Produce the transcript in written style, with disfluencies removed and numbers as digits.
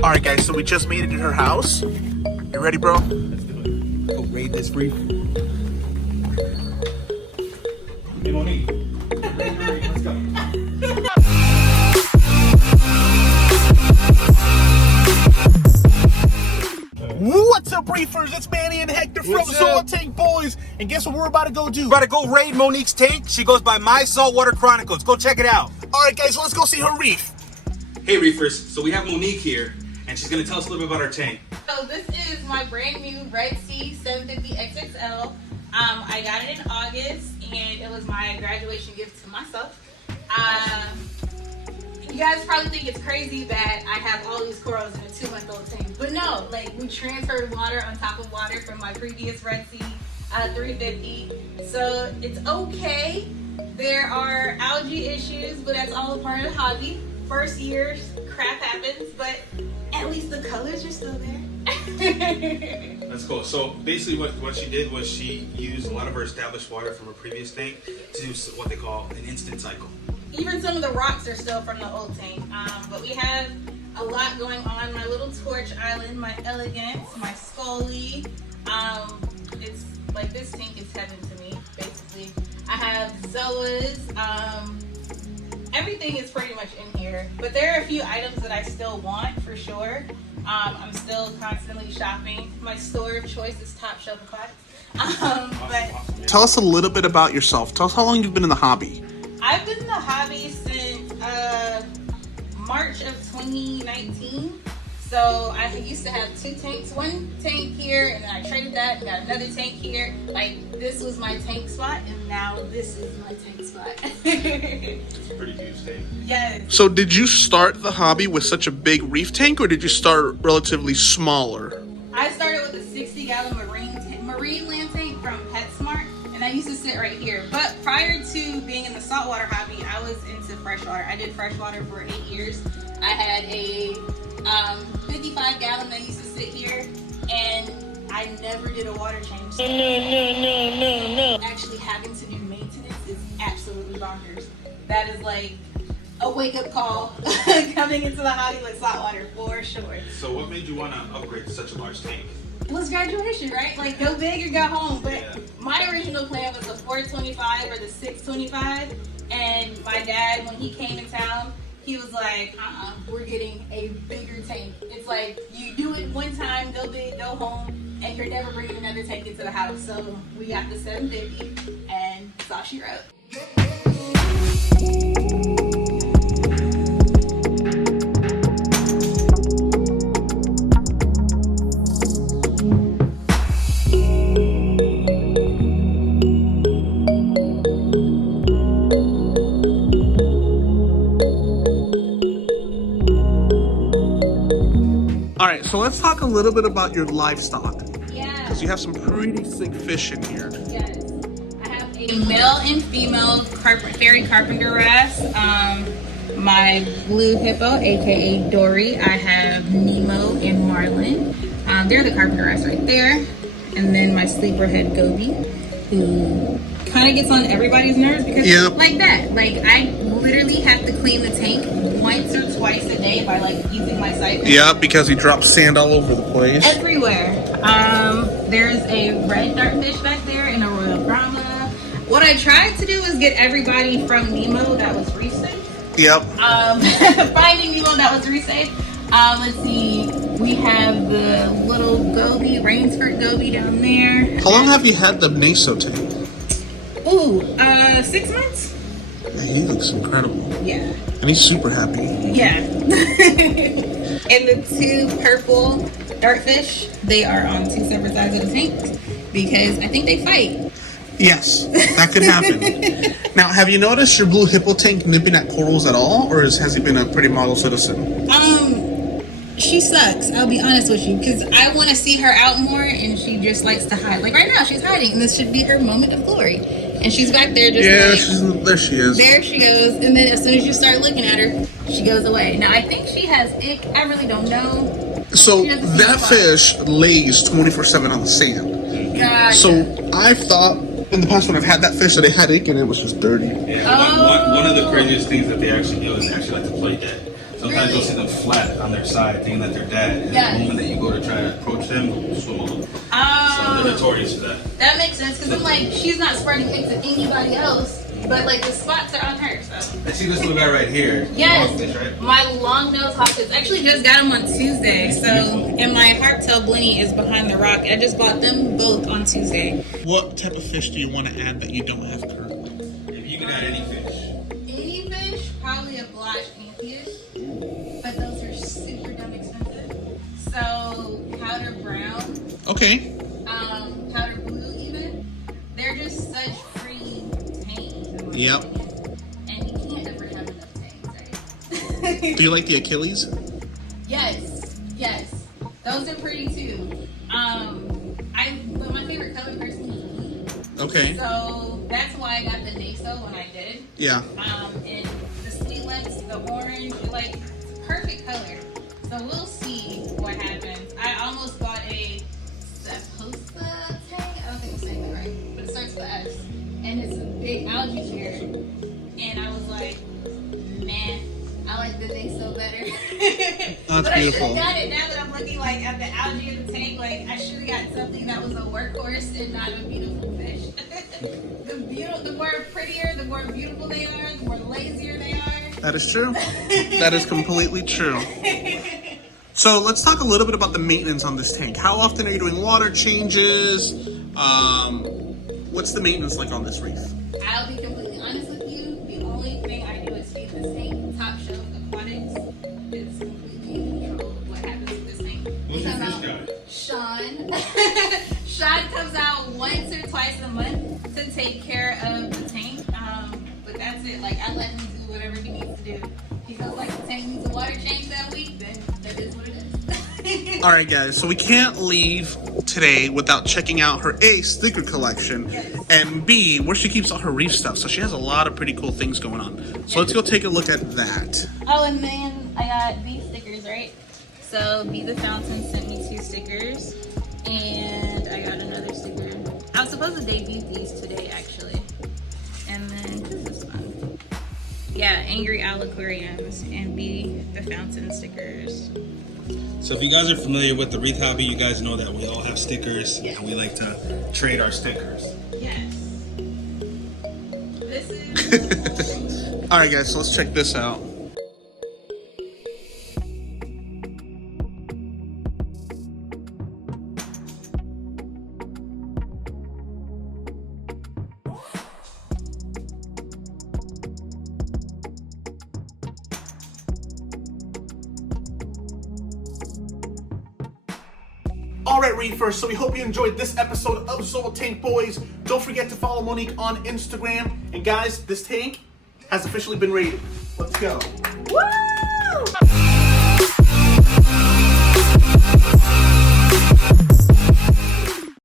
All right, guys, so we just made it to her house. You ready, bro? Let's do it. Go raid this reef. Hey, Monique. Let's go. What's up, Reefers? It's Manny and Hector from Untitled Boyz. And guess what we're about to go do? We're about to go raid Monique's tank. She goes by My Saltwater Chronicles. Go check it out. All right, guys, let's go see her reef. Hey, Reefers. So we have Monique here, and she's going to tell us a little bit about our tank. So this is my brand new Red Sea 750 XXL. I got it in August, and it was my graduation gift to myself. You guys probably think it's crazy that I have all these corals in a 2-month-old tank, but no, like we transferred water on top of water from my previous Red Sea 350, so it's okay. There are algae issues, but that's all a part of the hobby. First year, crap happens, but at least the colors are still there. That's cool. So basically what she did was she used a lot of her established water from her previous tank to do what they call an instant cycle. Even some of the rocks are still from the old tank, but we have a lot going on. My little torch island, my elegance, my scully. It's like this tank is heaven to me, basically. I have zoas. Everything is pretty much in here, but there are a few items that I still want for sure. I'm still constantly shopping. My store of choice is Top Shelf Aquatics. But Tell us a little bit about yourself. Tell us how long you've been in the hobby. I've been in the hobby since March of 2019. So I used to have 2 tanks, 1 tank here, and then I traded that and got another tank here. Like this was my tank spot, and now this is my tank spot. It's a pretty huge tank. Yes. So did you start the hobby with such a big reef tank, or did you start relatively smaller? I started with a 60-gallon marine land tank from PetSmart, and I used to sit right here. But prior to being in the saltwater hobby, I was into freshwater. I did freshwater for 8 years. I had a 55-gallon that used to sit here, and I never did a water change. No. Actually having to do maintenance is absolutely bonkers. That is like a wake-up call coming into the hobby with saltwater for sure. So what made you want to upgrade to such a large tank? It was graduation, right? Like go big or go home. But Yeah. my original plan was the 425 or the 625, and my dad, when he came in town, he was like, we're getting a bigger tank. It's like, you do it one time, go big, go home, and you're never bringing another tank into the house. So we got the 750, and that's all she wrote. All right, so let's talk a little bit about your livestock. Yeah. Because you have some pretty sick fish in here. Yes. I have a male and female fairy carpenter wrasse. My blue hippo, aka Dory. I have Nemo and Marlin. They're the carpenter wrasse right there. And then my sleeperhead goby, who kind of gets on everybody's nerves because like that. Like I literally have to clean the tank once or twice a day by like using my siphon. Yeah, because he drops sand all over the place. Everywhere. There's a red dartfish back there and a Royal Brahma. What I tried to do was get everybody from Nemo that was reef safe. Yep. Finding Nemo that was reef safe. Let's see. We have the little goby, rainskirt goby down there. How long have you had the Naso tank? Ooh, 6 months? Man, he looks incredible. Yeah. And he's super happy. Yeah. And the 2 purple dartfish, they are on 2 separate sides of the tank because I think they fight. Yes, that could happen. Now, have you noticed your blue hippo tank nipping at corals at all, or has he been a pretty model citizen? She sucks, I'll be honest with you, because I want to see her out more, and she just likes to hide. Like right now, she's hiding, and this should be her moment of glory. And she's back there just there she is. There she goes, and then as soon as you start looking at her, she goes away. Now, I think she has ick. I really don't know. So that fish lays 24/7 on the sand. Gotcha. So I've thought in the past when I've had that fish that it had ink and it was just dirty. Yeah, one of the craziest things that they actually do is actually like to play dead. Sometimes you'll see them flat on their side, thinking that they're dead. And Yeah. the moment that you go to try to approach them, swim off. So they're notorious for that. That makes sense because I'm like, she's not spreading it to anybody else, but like the spots are on her. So. I see this little guy right here. Yes, Hawkfish, right? my long-nosed hawkfish. Actually, just got them on Tuesday. So, and my hardtail blenny is behind the rock. I just bought them both on Tuesday. What type of fish do you want to add that you don't have currently? If you can add any fish. Any fish, probably a blotch pantheus, but those are super dumb expensive. So powder brown, Okay. powder blue even. They're just such free tang. in my Yep. opinion. And you can't ever have enough tang, right? Do you like the Achilles? Yes. Those are pretty too. But my favorite color personally is blue. Okay. So that's why I got the Naso when I did. Yeah. And the sweet lips, the orange, like it's a perfect color. So we'll see what happens. I almost bought a Saposa tang. I don't think I'm saying that right, but it starts with S. And it's a big algae here. And I was like, man, I like the Naso better. That's but beautiful. I should have got it now that I'm looking like at the algae in the tank. Like I should have got something that was a workhorse and not a beautiful fish. The more prettier, the more beautiful they are, the more lazier they are. That is true. That is completely true. So let's talk a little bit about the maintenance on this tank. How often are you doing water changes? What's the maintenance like on this reef? I'll be completely honest with you. The only thing I do is feed this tank. Top Shelf Aquatics is completely in control of what happens with this tank. Who's your Because, fish guy? Sean. Sean comes out once or twice a month to take care of the tank. But that's it. Like I let him do whatever he needs to do. He feels like the tank needs a water change that week, then that is what it is. All right, guys. So we can't leave today without checking out her A, sticker collection, and B, where she keeps all her reef stuff. So she has a lot of pretty cool things going on. So let's go take a look at that. Oh, and then I got these stickers, right? So Be the Fountain sent me 2 stickers, and I got another sticker. I was supposed to debut these today, actually. And then this is fun. Yeah, Angry Owl Aquariums and Be the Fountain stickers. So if you guys are familiar with the Reef hobby, you guys know that we all have stickers and we like to trade our stickers. Yes. This is All right, guys. So let's check this out. Alright, Reefer, so we hope you enjoyed this episode of Zoa Tank Boys. Don't forget to follow Monique on Instagram. And guys, this tank has officially been rated. Let's go. woo!